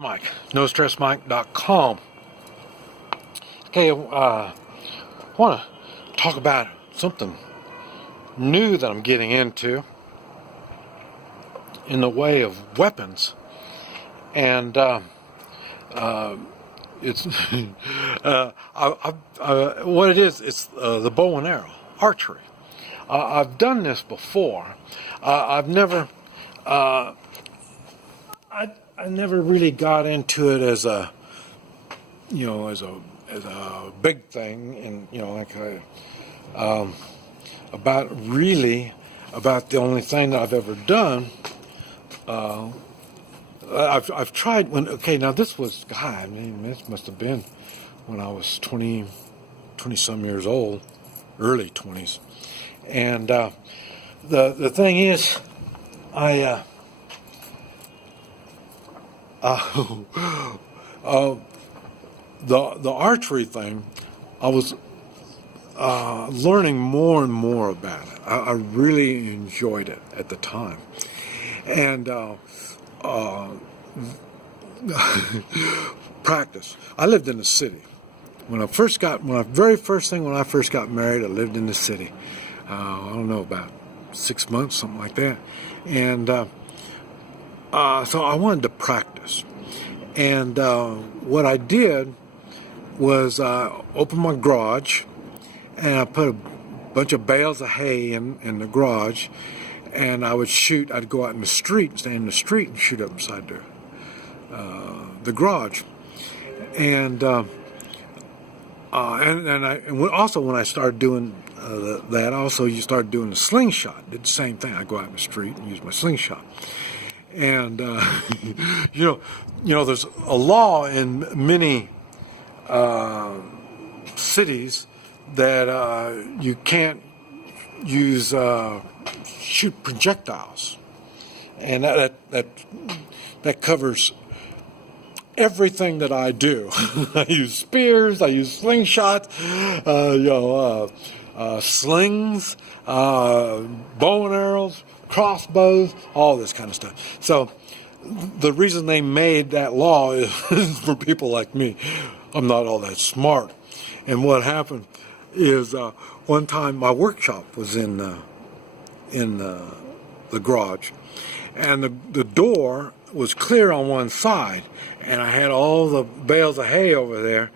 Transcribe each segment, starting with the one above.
Mike, NoStressMike.com. Okay, I want to talk about something new that I'm getting into in the way of weapons, and it's what it is. It's the bow and arrow, archery. I've done this before. I've never. I never really got into it as a, as a big thing, and about the only thing that I've ever done. I've tried now this was, this must have been when I was 20 some years old, early 20s, and the thing is, the archery thing, I was learning more and more about it. I really enjoyed it at the time, and practice. I lived in the city when I first got married. I lived in the city. I don't know, about 6 months, something like that, and so I wanted to practice. And what I did was open my garage, and I put a bunch of bales of hay in the garage, and I would shoot. I'd go out in the street, stand in the street, and shoot up inside the garage. And also when I started doing that, also you started doing the slingshot. Did the same thing. I go out in the street and use my slingshot. And there's a law in many cities that you can't use shoot projectiles, and that covers everything that I do. I use spears, I use slingshots, slings, bow and arrows, crossbows, all this kind of stuff. So the reason they made that law is for people like me. I'm not all that smart. And what happened is one time my workshop was in the garage, and the door was clear on one side, and I had all the bales of hay over there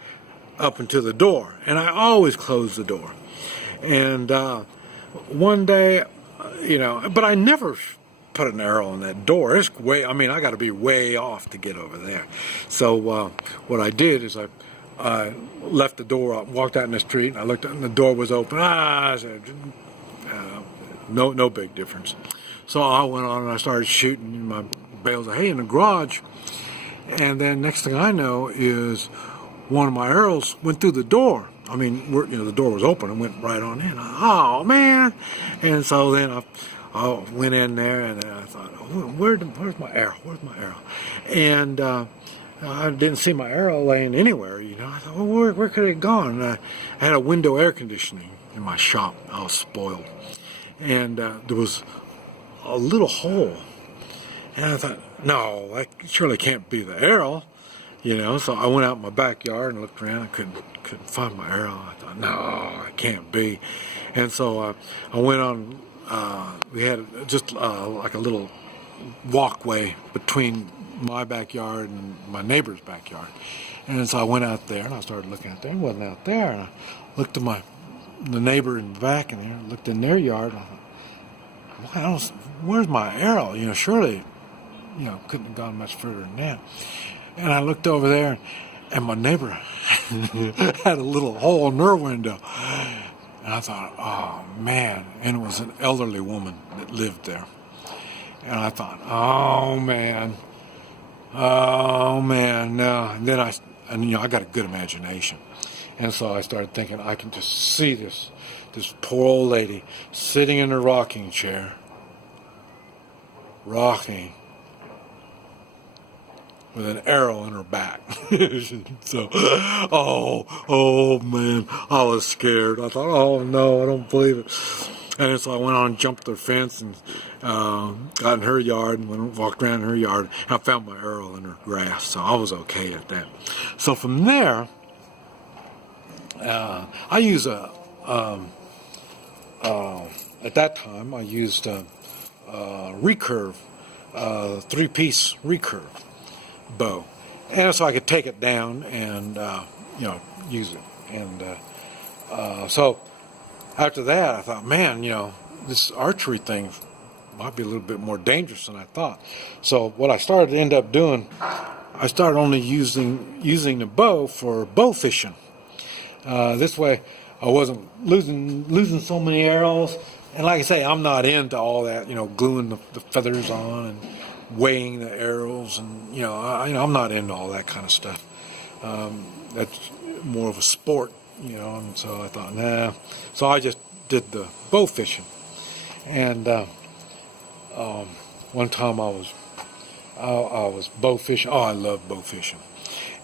up into the door, and I always closed the door. And one day, but I never put an arrow in that door. It's I got to be way off to get over there. So what I did is I left the door up, walked out in the street, and I looked out, and the door was open. I said, no big difference. So I went on and I started shooting my bales of hay in the garage. And then next thing I know is one of my arrows went through the door. The door was open and went right on in. Oh, man. And so then I went in there, and I thought, where's my arrow? Where's my arrow? And I didn't see my arrow laying anywhere, I thought, well, where could it have gone? And I had a window air conditioning in my shop. I was spoiled. And there was a little hole. And I thought, no, that surely can't be the arrow. So I went out in my backyard and looked around. I couldn't find my arrow. I thought, no, it can't be. And so I went on. We had just like a little walkway between my backyard and my neighbor's backyard. And so I went out there and I started looking out there. It wasn't out there. And I looked at the neighbor in the back in there, looked in their yard. And I thought, where's my arrow? Surely, couldn't have gone much further than that. And I looked over there, and my neighbor had a little hole in her window. And I thought, oh, man. And it was an elderly woman that lived there. And I thought, oh, man. No. And then I got a good imagination. And so I started thinking, I can just see this poor old lady sitting in a rocking chair, rocking, with an arrow in her back. So, oh man, I was scared. I thought, oh no, I don't believe it. And so I went on and jumped the fence and got in her yard and walked around in her yard. I found my arrow in her grass, so I was okay at that. So from there, I use at that time I used a recurve, 3-piece recurve bow, and so I could take it down and use it. And so after that, I thought, man, this archery thing might be a little bit more dangerous than I thought. So what I started to end up doing, I started only using the bow for bow fishing. This way, I wasn't losing so many arrows. And like I say, I'm not into all that, gluing the feathers on and weighing the arrows, and I'm not into all that kind of stuff. That's more of a sport, and so I thought, nah. So I just did the bow fishing. And one time I was bow fishing. Oh, I love bow fishing.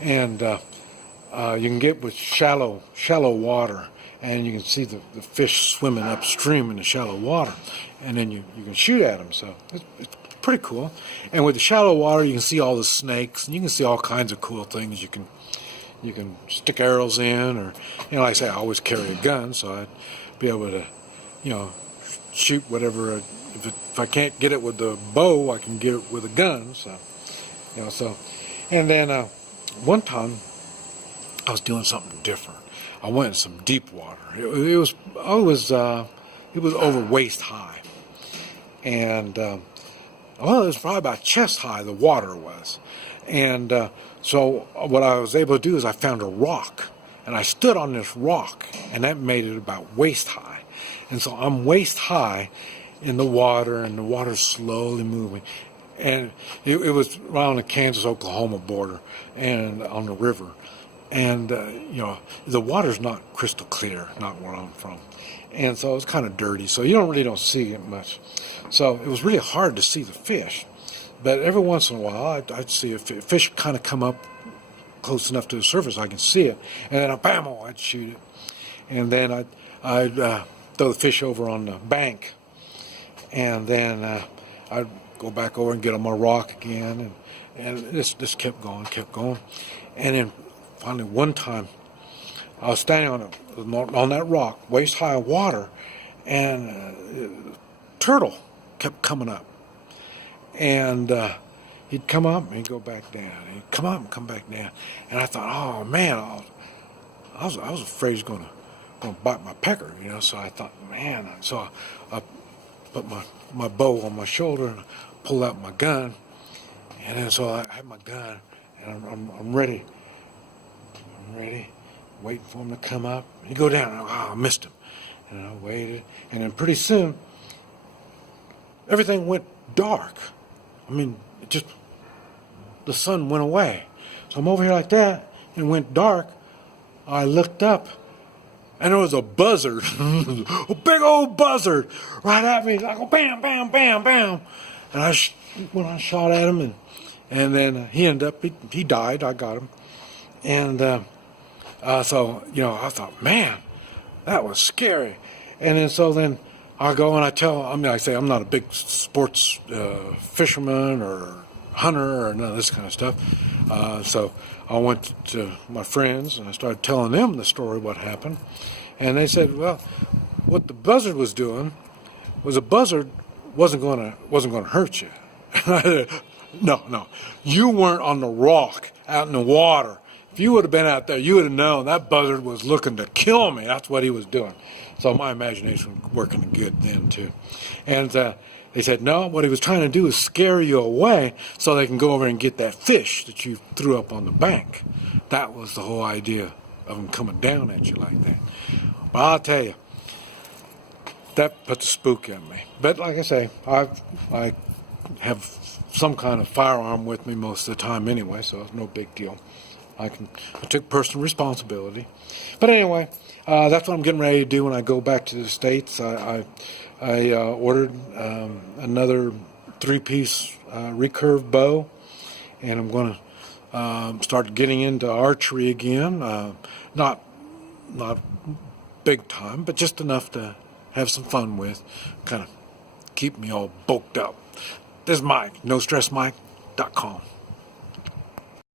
And you can get with shallow water, and you can see the fish swimming upstream in the shallow water, and then you can shoot at them. So it's pretty cool. And with the shallow water, you can see all the snakes, and you can see all kinds of cool things. You can stick arrows in, or like I say, I always carry a gun, so I'd be able to shoot whatever. If I can't get it with the bow, I can get it with a gun. So and then one time I was doing something different. I went in some deep water. It was over waist high, and it was probably about chest high. The water was, and so what I was able to do is I found a rock, and I stood on this rock, and that made it about waist high. And so I'm waist high in the water, and the water's slowly moving. And it was around the Kansas-Oklahoma border and on the river. And, the water's not crystal clear, not where I'm from. And so it's kind of dirty, so you really don't see it much. So it was really hard to see the fish. But every once in a while, I'd see a fish kind of come up close enough to the surface I can see it. And then I'd shoot it. And then I'd throw the fish over on the bank. And then I'd go back over and get on my rock again. And this kept going. And then finally one time, I was standing on that rock, waist high water, and a turtle kept coming up. And he'd come up and he'd go back down. He'd come up and come back down. And I thought, oh man, I was afraid he was going to bite my pecker, So I thought, man. So I put my bow on my shoulder and pulled out my gun. And then so I had my gun, and I'm ready. Waiting for him to come up. He'd go down, and I missed him. And I waited, and then pretty soon, everything went dark. I mean, the sun went away. So I'm over here like that, and it went dark. I looked up, and there was a buzzard, a big old buzzard, right at me. I go bam, bam, bam, bam, and when I shot at him, and then he ended up, he died. I got him, and so I thought, man, that was scary. And then I go and I say I'm not a big sports fisherman or hunter or none of this kind of stuff. So I went to my friends and I started telling them the story, what happened. And they said, well, what the buzzard was doing was a buzzard wasn't going to hurt you. No, you weren't on the rock out in the water. If you would have been out there, you would have known that buzzard was looking to kill me. That's what he was doing. So my imagination was working good then too. And they said, no, what he was trying to do is scare you away so they can go over and get that fish that you threw up on the bank. That was the whole idea of him coming down at you like that. But I'll tell you, that put the spook in me. But like I say, I have some kind of firearm with me most of the time anyway, so it's no big deal. I took personal responsibility. But anyway, that's what I'm getting ready to do when I go back to the States. I ordered another 3-piece recurve bow, and I'm going to start getting into archery again. Not big time, but just enough to have some fun with, kind of keep me all bulked up. This is Mike, NoStressMike.com.